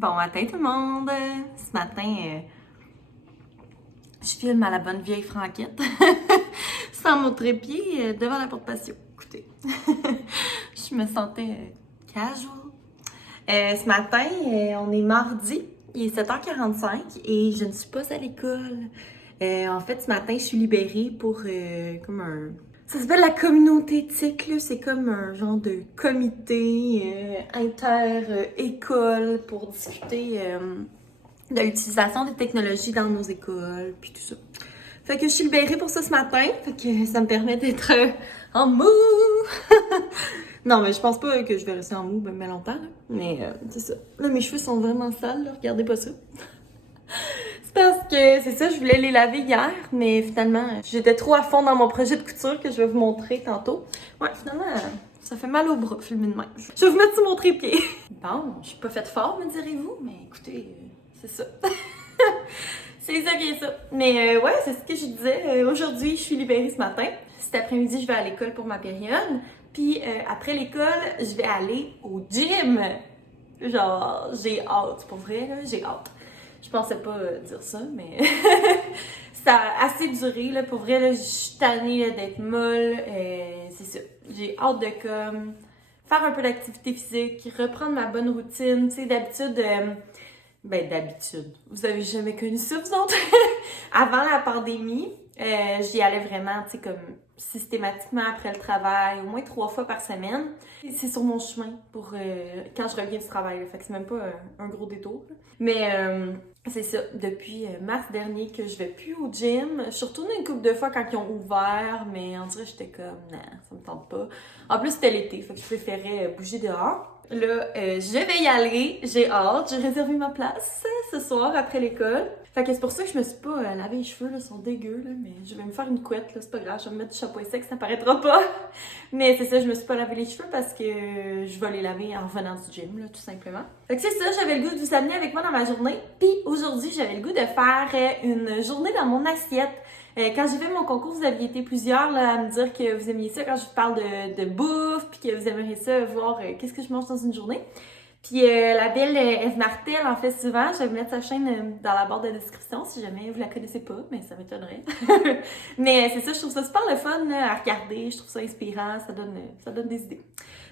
Bon matin tout le monde! Ce matin, je filme à la bonne vieille franquette, sans mon trépied, devant la porte patio. Écoutez, je me sentais casual. Ce matin, on est mardi, il est 7h45 et je ne suis pas à l'école. En fait, ce matin, je suis libérée pour comme un... Ça s'appelle la communauté éthique, là. C'est comme un genre de comité inter-école pour discuter de l'utilisation des technologies dans nos écoles, puis tout ça. Fait que je suis libérée pour ça ce matin, fait que ça me permet d'être en mou! Non, mais je pense pas que je vais rester en mou bien longtemps, là. Mais c'est ça. Là, mes cheveux sont vraiment sales, là. Regardez pas ça. C'est parce que, c'est ça, je voulais les laver hier, mais finalement, j'étais trop à fond dans mon projet de couture que je vais vous montrer tantôt. Ouais, finalement, ça fait mal au bras, filmer de même. Je vais vous mettre sur mon trépied. Bon, je suis pas faite fort, me direz-vous, mais écoutez, c'est ça. C'est ça qui est ça. Mais ouais, c'est ce que je disais. Aujourd'hui, je suis libérée ce matin. Cet après-midi, je vais à l'école pour ma période. Puis après l'école, je vais aller au gym. Genre, j'ai hâte. Pour vrai, là, j'ai hâte. Je pensais pas dire ça, mais ça a assez duré, là. Pour vrai, là, je suis tannée là, d'être molle. C'est ça. J'ai hâte de comme faire un peu d'activité physique, reprendre ma bonne routine. Tu sais, d'habitude... d'habitude. Vous avez jamais connu ça, vous autres? Avant la pandémie, j'y allais vraiment, tu sais, comme systématiquement après le travail, au moins 3 fois par semaine. Et c'est sur mon chemin pour quand je reviens du travail, là. Fait que c'est même pas un gros détour. Là. Mais c'est ça, depuis mars dernier que je vais plus au gym. Je suis retournée une couple de fois quand ils ont ouvert, mais en vrai, j'étais comme, non, ça me tente pas. En plus, c'était l'été, fait que je préférais bouger dehors. Là, je vais y aller, j'ai hâte, j'ai réservé ma place ce soir après l'école. Fait que c'est pour ça que je me suis pas lavé les cheveux, là, ils sont dégueux, là, mais je vais me faire une couette, là, c'est pas grave, je vais me mettre du shampoing sec, ça paraîtra pas. Mais c'est ça, je me suis pas lavé les cheveux parce que je vais les laver en revenant du gym, là, tout simplement. Fait que c'est ça, j'avais le goût de vous amener avec moi dans ma journée. Puis aujourd'hui, j'avais le goût de faire une journée dans mon assiette. Quand j'ai fait mon concours, vous aviez été plusieurs là, à me dire que vous aimiez ça quand je vous parle de bouffe, puis que vous aimeriez ça voir qu'est-ce que je mange dans une journée. Puis la belle Eve Martel en fait souvent, je vais vous mettre sa chaîne dans la barre de description si jamais vous la connaissez pas, mais ça m'étonnerait. Mais c'est ça, je trouve ça super le fun là, à regarder, je trouve ça inspirant, ça donne des idées.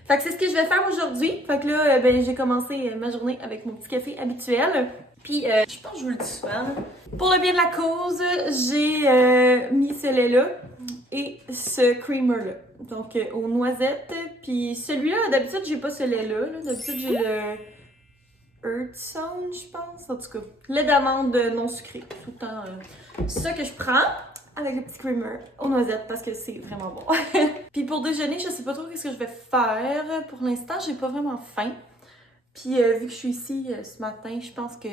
Fait que c'est ce que je vais faire aujourd'hui. Fait que là, j'ai commencé ma journée avec mon petit café habituel. Puis, je pense que je vous le dis souvent, là. Pour le bien de la cause, j'ai mis ce lait-là et ce creamer-là. Donc, aux noisettes. Puis celui-là, d'habitude, j'ai pas ce lait-là. D'habitude, j'ai le Earth Sound, je pense. En tout cas, lait d'amande non sucré. Tout le temps, c'est ça que je prends avec le petit creamer aux noisettes parce que c'est vraiment bon. Puis pour déjeuner, je sais pas trop qu'est-ce que je vais faire. Pour l'instant, j'ai pas vraiment faim. Puis vu que je suis ici ce matin, je pense que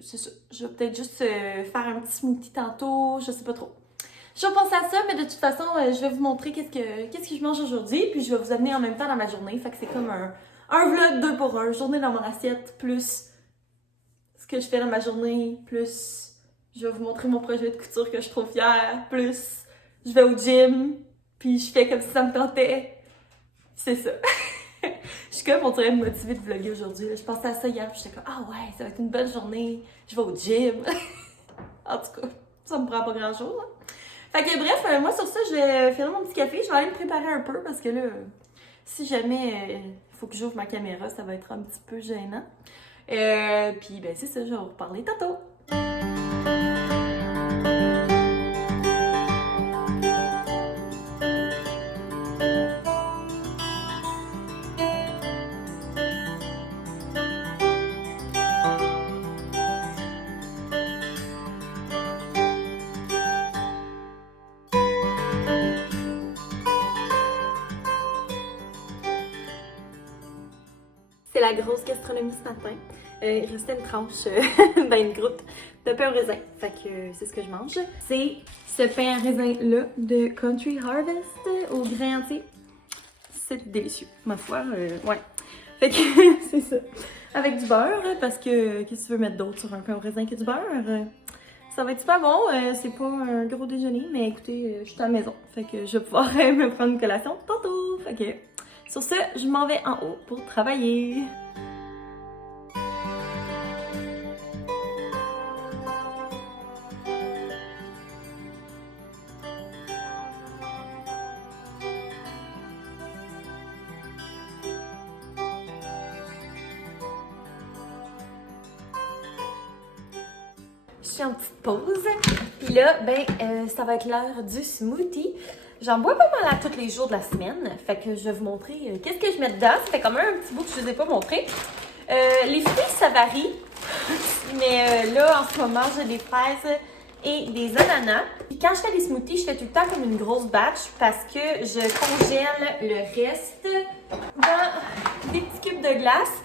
c'est ça. Je vais peut-être juste faire un petit smoothie tantôt, je sais pas trop. Je vais penser à ça, mais de toute façon, je vais vous montrer qu'est-ce que je mange aujourd'hui, puis je vais vous amener en même temps dans ma journée. Fait que c'est comme un vlog 2 pour 1, journée dans mon assiette, plus ce que je fais dans ma journée, plus je vais vous montrer mon projet de couture que je suis trop fière, plus je vais au gym, puis je fais comme si ça me tentait. C'est ça. Je suis comme, on dirait motivée de vlogger aujourd'hui. Je pensais à ça hier, puis j'étais comme, ah ouais, ça va être une bonne journée, je vais au gym. En tout cas, ça me prend pas grand-chose. Hein. Fait que bref, moi sur ça, je vais faire mon petit café, je vais aller me préparer un peu parce que là, si jamais il faut que j'ouvre ma caméra, ça va être un petit peu gênant. Puis ben c'est ça, je vais vous reparler tantôt. C'est la grosse gastronomie ce matin. Il restait une tranche dans une croûte de pain au raisin. Fait que c'est ce que je mange. C'est ce pain à raisin-là de Country Harvest au grain entier. C'est délicieux, ma foi. Ouais. Fait que c'est ça. Avec du beurre, parce que qu'est-ce que tu veux mettre d'autre sur un pain au raisin que du beurre? Ça va être super bon. C'est pas un gros déjeuner, mais écoutez, je suis à la maison. Fait que je vais pouvoir me prendre une collation tantôt. Fait que sur ce, je m'en vais en haut pour travailler. Je suis en petite pause. Puis là, ça va être l'heure du smoothie. J'en bois pas mal à tous les jours de la semaine. Fait que je vais vous montrer qu'est-ce que je mets dedans. Ça fait quand même un petit bout que je vous ai pas montré. Les fruits, ça varie. Mais là, en ce moment, j'ai des fraises et des ananas. Puis quand je fais des smoothies, je fais tout le temps comme une grosse batch parce que je congèle le reste dans des petits cubes de glace.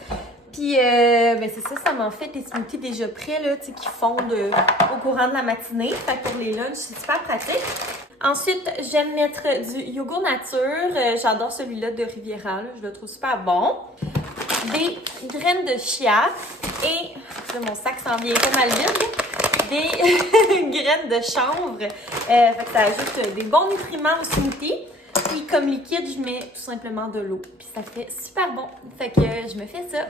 Puis, c'est ça, ça m'en fait des smoothies déjà prêts, là, tu sais, qui fondent au courant de la matinée. Fait que pour les lunchs, c'est super pratique. Ensuite, j'aime mettre du yogourt nature. J'adore celui-là de Riviera, là, je le trouve super bon. Des graines de chia et, là, mon sac s'en vient pas mal vite, des graines de chanvre. Fait que ça ajoute des bons nutriments au smoothie. Puis comme liquide, je mets tout simplement de l'eau. Puis ça fait super bon. Fait que je me fais ça.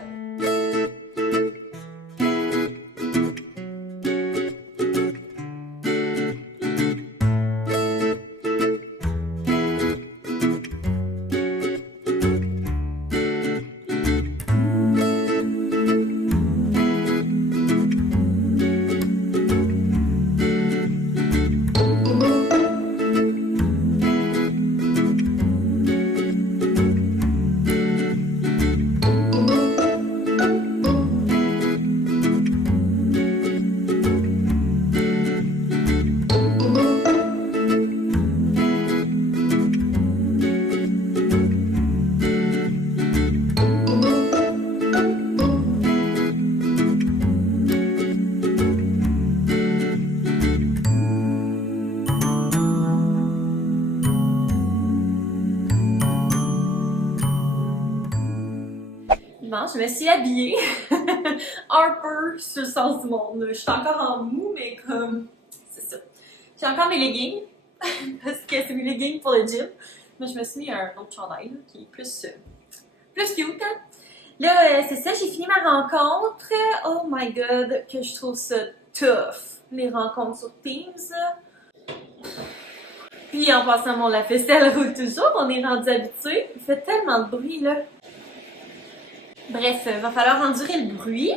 Bon, je me suis habillée un peu sur le sens du monde. Je suis encore en mou, mais comme, c'est ça. J'ai encore mes leggings, parce que c'est mes leggings pour le gym. Mais je me suis mis un autre chandail là, qui est plus cute. Hein? Là, c'est ça, j'ai fini ma rencontre. Oh my god, que je trouve ça tough, les rencontres sur Teams. Puis en passant mon lave-vaisselle roule toujours, on est rendu habitué. Il fait tellement de bruit, là. Bref, va falloir endurer le bruit.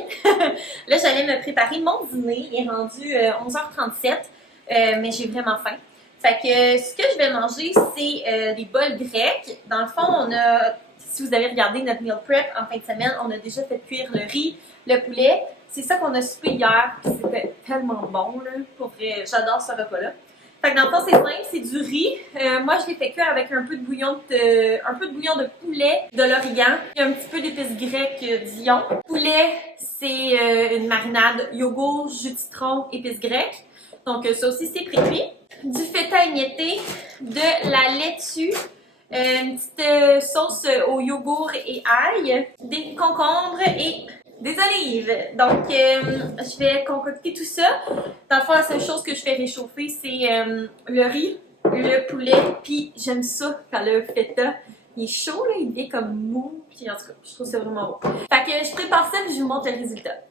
Là, j'allais me préparer mon dîner. Il est rendu 11h37, mais j'ai vraiment faim. Fait que ce que je vais manger, c'est des bols grecs. Dans le fond, on a, si vous avez regardé notre meal prep en fin de semaine, on a déjà fait cuire le riz, le poulet. C'est ça qu'on a soupé hier, puis c'était tellement bon, là. Pour vrai, j'adore ce repas-là. Fait que dans le fond, c'est simple, c'est du riz. Moi, je l'ai fait cuire avec un peu de bouillon de poulet, de l'origan, et un petit peu d'épices grecques Dijon. Poulet, c'est une marinade yogourt, jus de citron, épices grecques. Donc ça aussi, c'est pré-cuit. Du feta émietté, de la laitue, une petite sauce au yogourt et ail, des concombres et des olives. Donc, je vais concocter tout ça. Dans le fond, la seule chose que je fais réchauffer, c'est le riz, le poulet, puis j'aime ça quand le feta, il est chaud, là, il devient comme mou, puis en tout cas, je trouve ça vraiment bon. Fait que je prépare ça, puis je vous montre le résultat.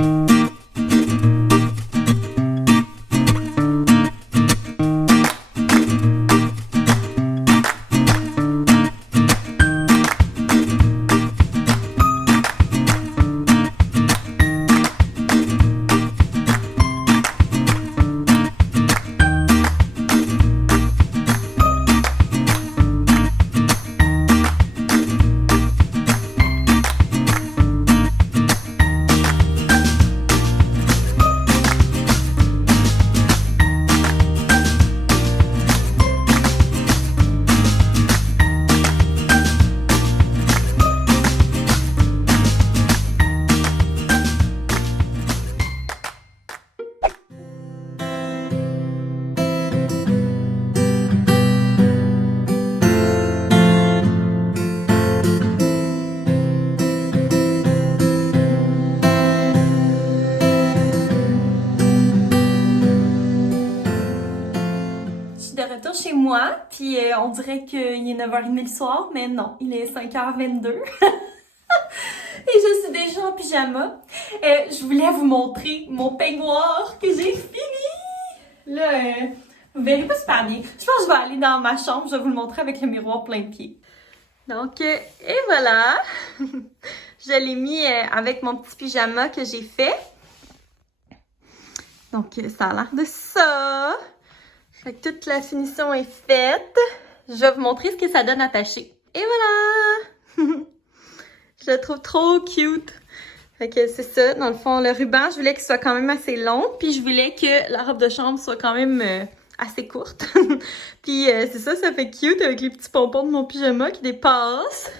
Chez moi, puis on dirait qu'il est 9h30 le soir, mais non, il est 5h22. Et je suis déjà en pyjama. Je voulais vous montrer mon peignoir que j'ai fini. Là, vous verrez pas super bien. Je pense que je vais aller dans ma chambre, je vais vous le montrer avec le miroir plein de pieds. Donc, et voilà. Je l'ai mis avec mon petit pyjama que j'ai fait. Donc, ça a l'air de ça. Fait que toute la finition est faite. Je vais vous montrer ce que ça donne attaché. Et voilà! Je le trouve trop cute. Fait que c'est ça. Dans le fond, le ruban, je voulais qu'il soit quand même assez long. Puis je voulais que la robe de chambre soit quand même assez courte. Puis c'est ça, ça fait cute avec les petits pompons de mon pyjama qui dépassent.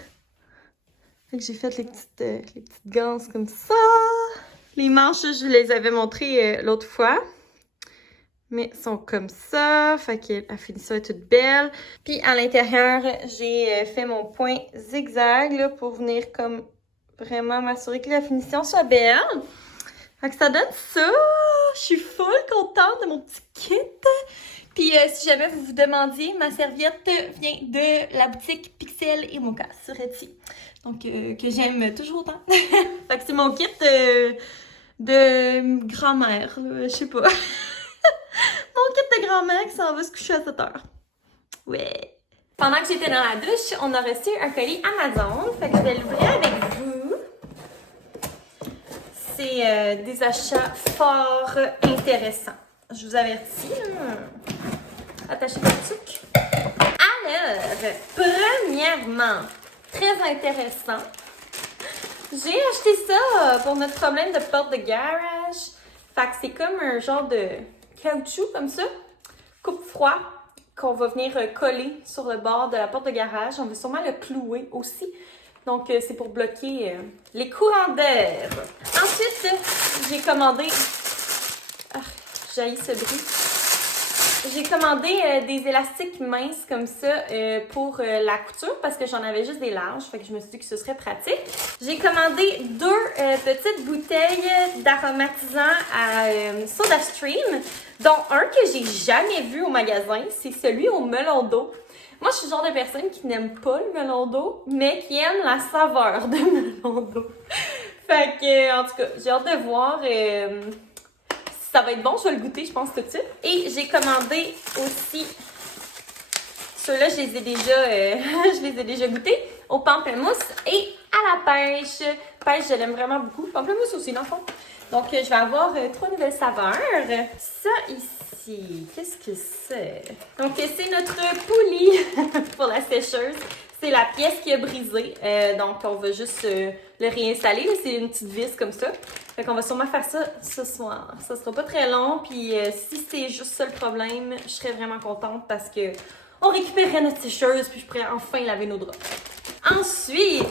Fait que j'ai fait les petites ganses comme ça. Les manches, je les avais montrées l'autre fois. Mais sont comme ça. Fait que la finition est toute belle. Puis à l'intérieur, j'ai fait mon point zigzag là, pour venir comme vraiment m'assurer que la finition soit belle. Fait que ça donne ça. Je suis full contente de mon petit kit. Puis si jamais vous vous demandiez, ma serviette vient de la boutique Pixel et Mocha sur Etsy. Donc que j'aime toujours autant. Fait que c'est mon kit de grand-mère. Je sais pas. Mon kit de grand-mère qui s'en va se coucher à 7 heures. Ouais. Pendant que j'étais dans la douche, on a reçu un colis Amazon. Fait que je vais l'ouvrir avec vous. C'est des achats fort intéressants. Je vous avertis. Attachez votre truc. Alors, premièrement, très intéressant. J'ai acheté ça pour notre problème de porte de garage. Fait que c'est comme un genre de caoutchouc comme ça, coupe-froid, qu'on va venir coller sur le bord de la porte de garage. On va sûrement le clouer aussi. Donc, c'est pour bloquer les courants d'air. Ensuite, j'ai commandé... Ah, j'haïs ce bruit. J'ai commandé des élastiques minces comme ça pour la couture parce que j'en avais juste des larges. Fait que je me suis dit que ce serait pratique. J'ai commandé 2 petites bouteilles d'aromatisant à SodaStream, dont un que j'ai jamais vu au magasin. C'est celui au melon d'eau. Moi, je suis le genre de personne qui n'aime pas le melon d'eau, mais qui aime la saveur de melon d'eau. Fait que, en tout cas, j'ai hâte de voir... ça va être bon, je vais le goûter, je pense, tout de suite. Et j'ai commandé aussi, ceux-là, je les ai déjà goûtés, au pamplemousse et à la pêche. Pêche, je l'aime vraiment beaucoup. Pamplemousse aussi, dans le fond. Donc, je vais avoir 3 nouvelles saveurs. Ça ici, qu'est-ce que c'est? Donc, c'est notre poulie pour la sécheuse. C'est la pièce qui a brisé. Donc, on va juste le réinstaller. C'est une petite vis comme ça. Fait qu'on va sûrement faire ça ce soir. Ça sera pas très long. Puis si c'est juste ça le problème, je serais vraiment contente parce que on récupérerait notre sécheuse puis je pourrais enfin laver nos draps. Ensuite,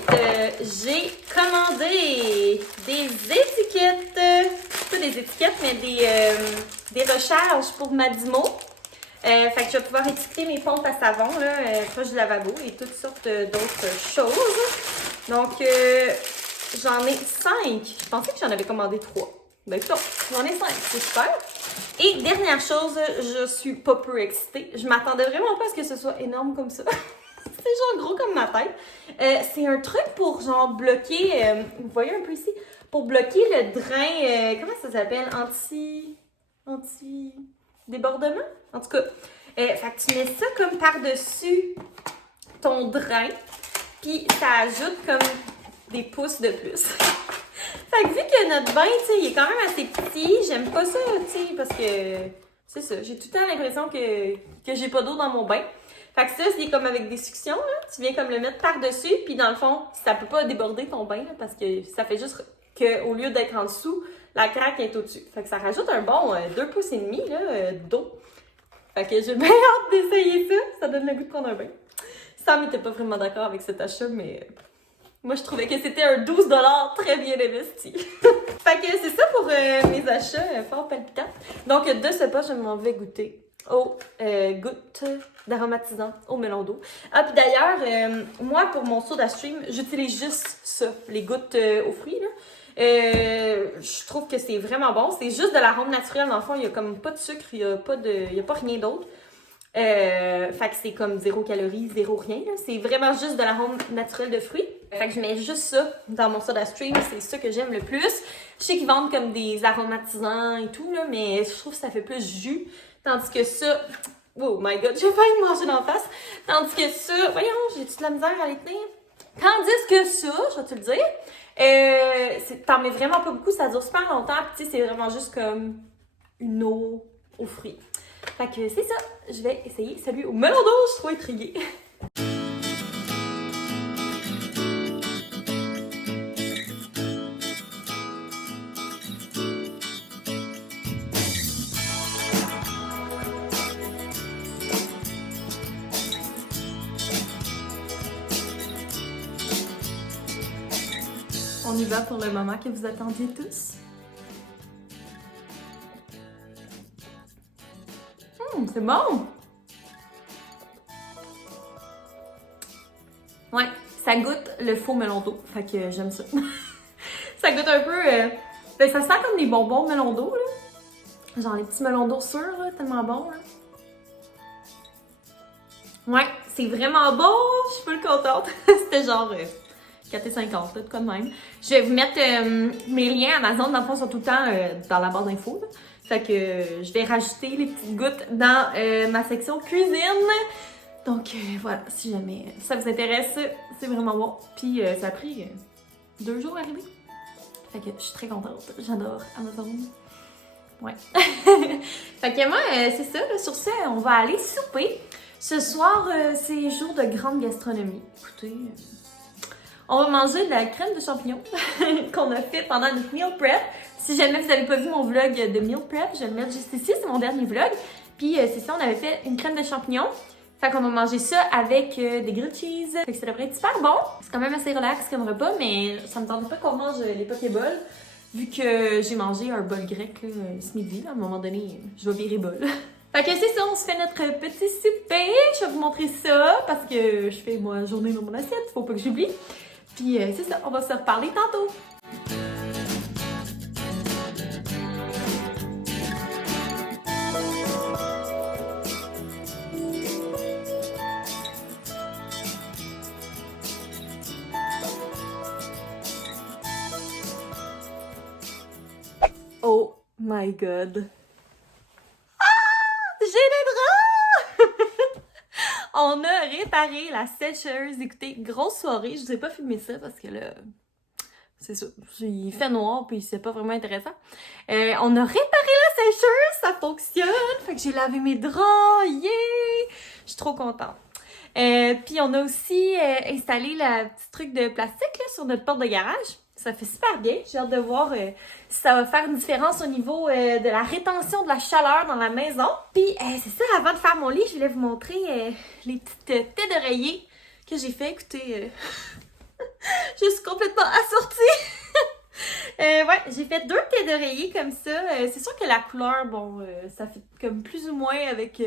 j'ai commandé des étiquettes. Pas des étiquettes, mais des recharges pour Madimo. Fait que je vais pouvoir étiqueter mes pompes à savon, là, proche du lavabo et toutes sortes d'autres choses. Donc, j'en ai 5. Je pensais que j'en avais commandé 3. Ben, écoute, j'en ai 5. C'est super. Et dernière chose, je suis pas peu excitée. Je m'attendais vraiment pas à ce que ce soit énorme comme ça. C'est genre gros comme ma tête. C'est un truc pour genre bloquer, vous voyez un peu ici, pour bloquer le drain, comment ça s'appelle? Anti-débordement? En tout cas, fait que tu mets ça comme par-dessus ton drain, puis ça ajoute comme des pouces de plus. Fait que vu que notre bain, tu sais, il est quand même assez petit, j'aime pas ça, tu sais, parce que c'est ça, j'ai tout le temps l'impression que j'ai pas d'eau dans mon bain. Fait que ça, c'est comme avec des suctions, là. Tu viens comme le mettre par-dessus, puis dans le fond, ça peut pas déborder ton bain, là, parce que ça fait juste qu'au lieu d'être en dessous, la craque est au-dessus. Fait que ça rajoute un bon 2,5 pouces là, d'eau. Fait que j'ai bien hâte d'essayer ça. Ça donne le goût de prendre un bain. Sam n'était pas vraiment d'accord avec cet achat, mais moi, je trouvais que c'était un 12 $ très bien investi. Fait que c'est ça pour mes achats fort palpitants. Donc, de ce pas, je m'en vais goûter aux gouttes d'aromatisant au melon d'eau. Ah, puis d'ailleurs, moi, pour mon SodaStream, j'utilise juste ça, les gouttes aux fruits, là. Je trouve que c'est vraiment bon. C'est juste de l'arôme naturel. Dans le fond, il n'y a comme pas de sucre, il n'y a pas rien d'autre. Fait que c'est comme 0 calories, 0 rien. C'est vraiment juste de l'arôme naturel de fruits. Fait que je mets juste ça dans mon SodaStream. C'est ça que j'aime le plus. Je sais qu'ils vendent comme des aromatisants et tout, là, mais je trouve que ça fait plus jus. Tandis que ça... Oh my god, j'ai failli me manger dans la face. Tandis que ça... Voyons, j'ai-tu de la misère à les tenir? Tandis que ça, je vais te le dire, t'en mets vraiment pas beaucoup, ça dure super longtemps. Puis tu sais, c'est vraiment juste comme une eau aux fruits. Fait que c'est ça, je vais essayer celui au melon d'eau, je suis trop intriguée. On y va pour le moment que vous attendiez tous. C'est bon! Ouais, ça goûte le faux melon d'eau, fait que j'aime ça. Ça goûte un peu... ben, ça sent comme des bonbons melon d'eau, là. Genre les petits melons d'eau sûrs, là, tellement bon, là. Ouais, c'est vraiment bon! Je suis full contente. C'était genre 4,50$, là, de quoi de même. Je vais vous mettre mes liens Amazon, dans le fond, sont tout le temps dans la barre d'infos, là. Fait que je vais rajouter les petites gouttes dans ma section cuisine. Donc voilà, si jamais ça vous intéresse, c'est vraiment bon. Puis ça a pris 2 jours à arriver. Fait que je suis très contente. J'adore Amazon. Ouais. Fait que moi, c'est ça. Là, sur ce, on va aller souper. Ce soir, c'est jour de grande gastronomie. Écoutez, on va manger de la crème de champignons qu'on a fait pendant notre meal prep. Si jamais vous n'avez pas vu mon vlog de meal prep, je vais le mettre juste ici, c'est mon dernier vlog. Puis c'est ça, on avait fait une crème de champignons. Fait qu'on va manger ça avec des grilled cheese. Fait que ça devrait être super bon. C'est quand même assez relax comme repas, mais ça me tente pas qu'on mange les pokéballs. Vu que j'ai mangé un bol grec là, ce midi, là, à un moment donné, je vais virer bol. Fait que c'est ça, on se fait notre petit souper. Je vais vous montrer ça parce que je fais ma journée dans mon assiette, faut pas que j'oublie. Puis c'est ça, on va se reparler tantôt. Oh my god. Ah! J'ai les draps! On a réparé la sécheuse. Écoutez, grosse soirée. Je vous ai pas filmé ça parce que là, c'est ça. Il fait noir puis c'est pas vraiment intéressant. On a réparé la sécheuse, ça fonctionne. Fait que j'ai lavé mes draps. Yeah! Je suis trop contente. Puis on a aussi installé le petit truc de plastique là, sur notre porte de garage. Ça fait super bien. J'ai hâte de voir si ça va faire une différence au niveau de la rétention de la chaleur dans la maison. Puis c'est ça, avant de faire mon lit, je voulais vous montrer les petites têtes d'oreiller que j'ai fait. Écoutez, je suis complètement assortie. Ouais, j'ai fait 2 têtes d'oreiller comme ça. C'est sûr que la couleur, bon, ça fait comme plus ou moins avec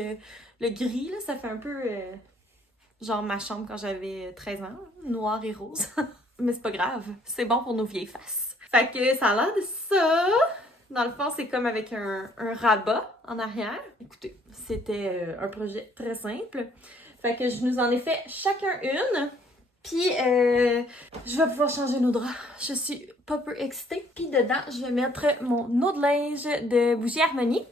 le gris. Là, ça fait un peu genre ma chambre quand j'avais 13 ans, noir et rose. Mais c'est pas grave, c'est bon pour nos vieilles faces. Fait que ça a l'air de ça. Dans le fond, c'est comme avec un rabat en arrière. Écoutez, c'était un projet très simple. Fait que je nous en ai fait chacun une. Puis, je vais pouvoir changer nos draps. Je suis pas peu excitée. Puis dedans, je vais mettre mon eau de linge de Bougie Harmonie,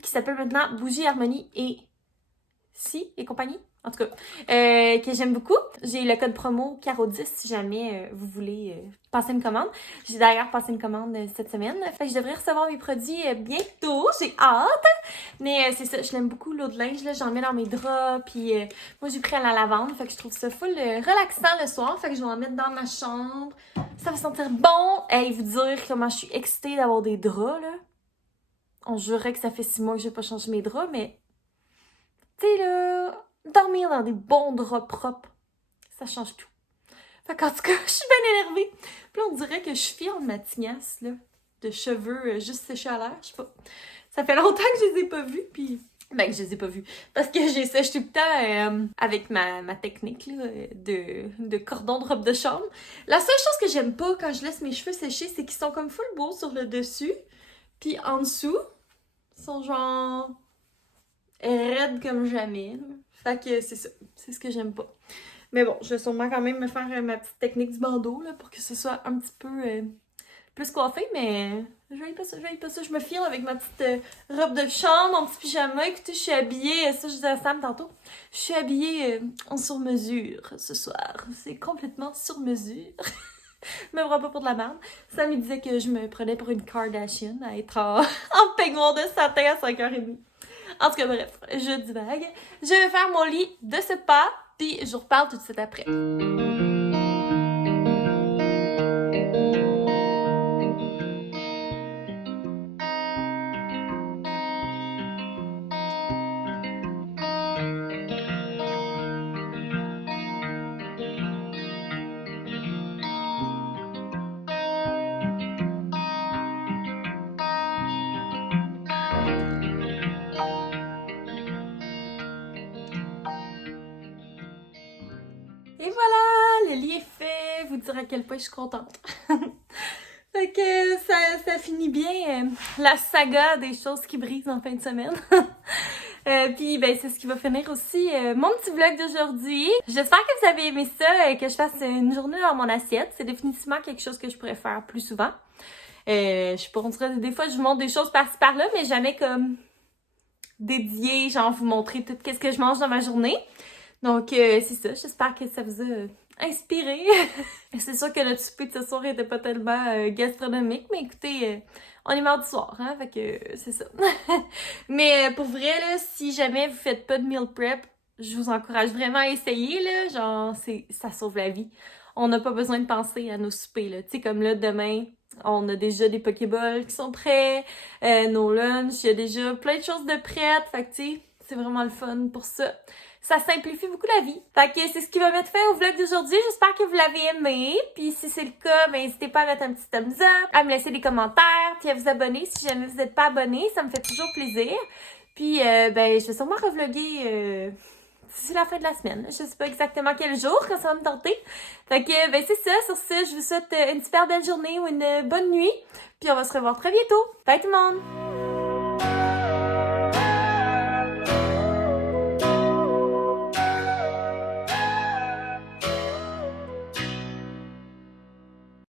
qui s'appelle maintenant Bougie Harmonie et compagnie. En tout cas, que j'aime beaucoup. J'ai le code promo CARO10 si jamais vous voulez passer une commande. J'ai d'ailleurs passé une commande cette semaine. Fait que je devrais recevoir mes produits bientôt. J'ai hâte! Mais c'est ça, je l'aime beaucoup l'eau de linge. Là, j'en mets dans mes draps. Puis moi, j'ai pris à la lavande. Fait que je trouve ça full relaxant le soir. Fait que je vais en mettre dans ma chambre. Ça va sentir bon. Et vous dire comment je suis excitée d'avoir des draps, là. On jurerait que ça fait 6 mois que j'ai pas changé mes draps, mais... Tu sais, là... Dormir dans des bons draps propres, ça change tout. Fait qu'en tout cas, je suis bien énervée. Puis là, on dirait que je suis fière de ma tignasse, là, de cheveux juste séchés à l'air, je sais pas. Ça fait longtemps que je les ai pas vus, puis... Ben, que je les ai pas vus. Parce que j'ai sèche tout le temps avec ma technique, là, de cordon de robe de chambre. La seule chose que j'aime pas quand je laisse mes cheveux sécher, c'est qu'ils sont comme full beaux sur le dessus. Puis en dessous, ils sont genre... raides comme jamais, là. Fait que c'est ça, c'est ce que j'aime pas. Mais bon, je vais sûrement quand même me faire ma petite technique du bandeau, là, pour que ce soit un petit peu plus coiffé, mais je vais pas ça. Je me file avec ma petite robe de chambre, mon petit pyjama. Écoutez, je suis habillée, ça je disais à Sam tantôt, je suis habillée en sur-mesure ce soir. C'est complètement sur-mesure. me prends pas pour de la merde. Sam me disait que je me prenais pour une Kardashian à être en peignoir de satin à 5h30. En tout cas, bref, je divague. Je vais faire mon lit de ce pas, puis je vous reparle tout de suite après. Et voilà, le lit est fait. Vous dire à quel point je suis contente. Fait que ça finit bien la saga des choses qui brisent en fin de semaine. Puis ben c'est ce qui va finir aussi mon petit vlog d'aujourd'hui. J'espère que vous avez aimé ça et que je fasse une journée dans mon assiette. C'est définitivement quelque chose que je pourrais faire plus souvent. Je sais pas, on dirait des fois je vous montre des choses par-ci par-là, mais jamais comme dédié, genre vous montrer tout ce que je mange dans ma journée. Donc c'est ça, j'espère que ça vous a inspiré. C'est sûr que notre souper de ce soir était pas tellement gastronomique, mais écoutez, on est mardi soir, hein, fait que c'est ça. Mais pour vrai, là, si jamais vous faites pas de meal prep, je vous encourage vraiment à essayer, là, genre, ça sauve la vie. On n'a pas besoin de penser à nos soupers, là. Tu sais, comme là, demain, on a déjà des pokéballs qui sont prêts, nos lunchs, il y a déjà plein de choses de prêtes, fait que tu sais, c'est vraiment le fun pour ça. Ça simplifie beaucoup la vie. Fait que c'est ce qui va mettre fin au vlog d'aujourd'hui. J'espère que vous l'avez aimé. Puis si c'est le cas, ben n'hésitez pas à mettre un petit thumbs up, à me laisser des commentaires, puis à vous abonner si jamais vous n'êtes pas abonné. Ça me fait toujours plaisir. Puis ben je vais sûrement revlogger d'ici la fin de la semaine. Je sais pas exactement quel jour, quand ça va me tenter. Fait que ben c'est ça. Sur ce, je vous souhaite une super belle journée ou une bonne nuit. Puis on va se revoir très bientôt. Bye tout le monde!